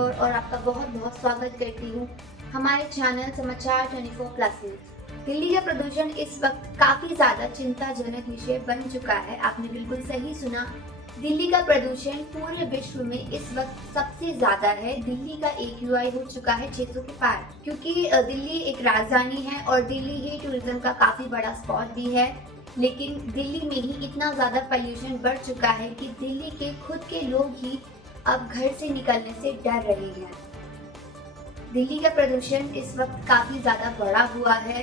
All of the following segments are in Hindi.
किशोर और आपका बहुत बहुत स्वागत करती हूँ हमारे चैनल समाचार 24+ में। दिल्ली का प्रदूषण इस वक्त काफी ज्यादा चिंताजनक विषय बन चुका है। आपने बिल्कुल सही सुना, दिल्ली का प्रदूषण पूरे विश्व में इस वक्त सबसे ज्यादा है। दिल्ली का AQI हो चुका है 600 के पार, क्योंकि दिल्ली एक राजधानी है और दिल्ली ही टूरिज्म का काफी बड़ा स्पॉट भी है। लेकिन दिल्ली में ही इतना ज्यादा पॉल्यूशन बढ़ चुका है कि दिल्ली के खुद के लोग ही अब घर से निकलने से डर रहे हैं। दिल्ली का प्रदूषण इस वक्त काफी ज्यादा बढ़ा हुआ है।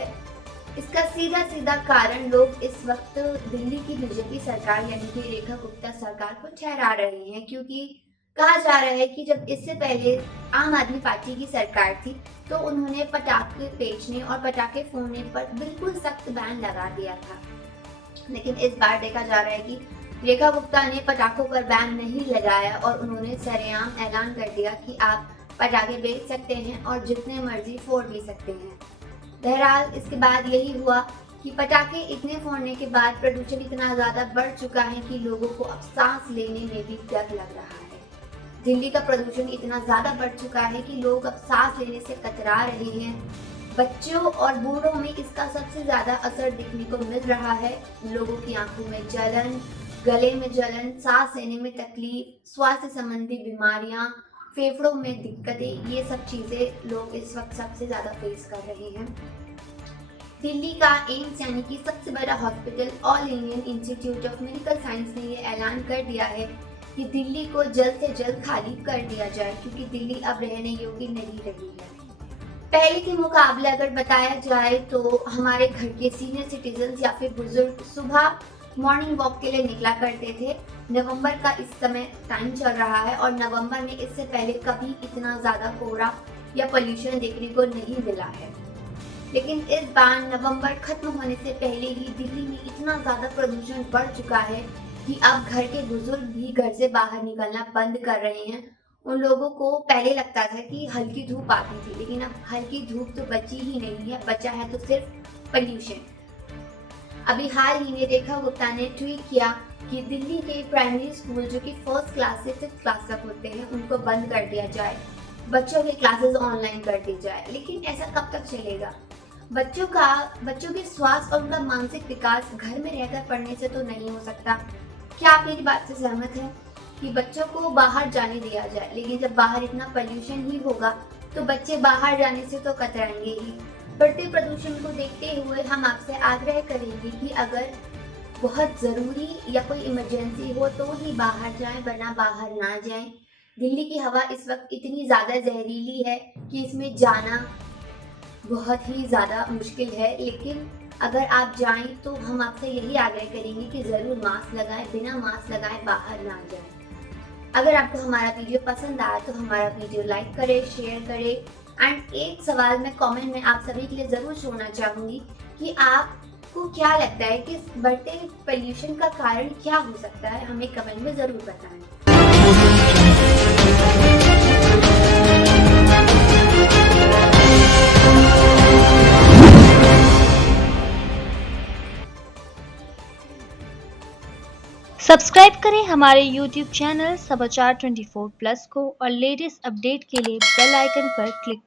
इसका सीधा कारण लोग इस वक्त दिल्ली की बीजेपी सरकार यानी कि रेखा गुप्ता सरकार को ठहरा रहे हैं, क्योंकि कहा जा रहा है कि जब इससे पहले आम आदमी पार्टी की सरकार थी तो उन्होंने पटाखे बेचने और पटाखे फोड़ने पर बिल्कुल सख्त बैन लगा दिया था। लेकिन इस बार देखा जा रहा है कि रेखा गुप्ता ने पटाखों पर बैन नहीं लगाया और उन्होंने सरेआम ऐलान कर दिया कि आप पटाखे बेच सकते हैं और जितने मर्जी फोड़ भी सकते हैं। बहरहाल इसके बाद यही हुआ कि पटाखे इतने फोड़ने के बाद प्रदूषण इतना ज्यादा बढ़ चुका है कि लोगों को अब सांस लेने में भी डर लग रहा है। दिल्ली का प्रदूषण इतना ज्यादा बढ़ चुका है कि लोग अब सांस लेने से कतरा रहे हैं। बच्चों और बूढ़ों में इसका सबसे ज्यादा असर दिखने को मिल रहा है। लोगों की आंखों में जलन, गले में जलन, सांस लेने में तकलीफ, स्वास्थ्य संबंधी बीमारियां, फेफड़ों में दिक्कतें, ये सब चीजें लोग इस वक्त सबसे ज्यादा फेस कर रहे हैं। दिल्ली का एम्स यानी कि सबसे बड़ा hospital all Indian institute of medical science ने ये ऐलान कर दिया है कि दिल्ली को जल्द से जल्द खाली कर दिया जाए, क्योंकि दिल्ली अब रहने योग्य नहीं रही है। पहले के मुकाबले अगर बताया जाए तो हमारे घर के सीनियर सिटीजन या फिर बुजुर्ग सुबह मॉर्निंग वॉक के लिए निकला करते थे। नवंबर का इस समय टाइम चल रहा है और नवंबर में इससे पहले कभी इतना ज्यादा कोहरा या पोल्यूशन देखने को नहीं मिला है। लेकिन इस बार नवंबर खत्म होने से पहले ही दिल्ली में इतना ज्यादा प्रदूषण बढ़ चुका है कि अब घर के बुजुर्ग भी घर से बाहर निकलना बंद कर रहे हैं। उन लोगों को पहले लगता था कि हल्की धूप आती थी, लेकिन अब हल्की धूप तो बची ही नहीं है, बचा है तो सिर्फ पोल्यूशन। अभी हाल ही में रेखा गुप्ता ने ट्वीट किया कि दिल्ली के प्राइमरी स्कूल जो कि 1st क्लास से 5th क्लास तक होते हैं उनको बंद कर दिया जाए, बच्चों के क्लासेस ऑनलाइन कर दी जाए। लेकिन ऐसा कब तक चलेगा? बच्चों के स्वास्थ्य और उनका मानसिक विकास घर में रहकर पढ़ने से तो नहीं हो सकता। क्या आप मेरी बात से सहमत हैं कि बच्चों को बाहर जाने दिया जाए? लेकिन जब बाहर इतना पोल्यूशन ही होगा तो बच्चे बाहर जाने से तो कतराएंगे ही। बढ़ते प्रदूषण को देखते हुए हम आपसे आग्रह करेंगे कि अगर बहुत ज़रूरी या कोई इमरजेंसी हो तो ही बाहर जाएं, वरना बाहर ना जाएं। दिल्ली की हवा इस वक्त इतनी ज़्यादा जहरीली है कि इसमें जाना बहुत ही ज़्यादा मुश्किल है। लेकिन अगर आप जाएं तो हम आपसे यही आग्रह करेंगे कि ज़रूर मास्क लगाएं, बिना मास्क लगाए बाहर ना जाएं। अगर आपको हमारा वीडियो पसंद आया तो हमारा वीडियो लाइक करें, शेयर करें। एंड एक सवाल मैं कमेंट में आप सभी के लिए ज़रूर छोड़ना चाहूँगी कि आपको क्या लगता है कि बढ़ते पोल्यूशन का कारण क्या हो सकता है? हमें कमेंट में ज़रूर बताएं। सब्सक्राइब करें हमारे YouTube चैनल समाचार 24+ को और लेटेस्ट अपडेट के लिए बेल आइकन पर क्लिक करें।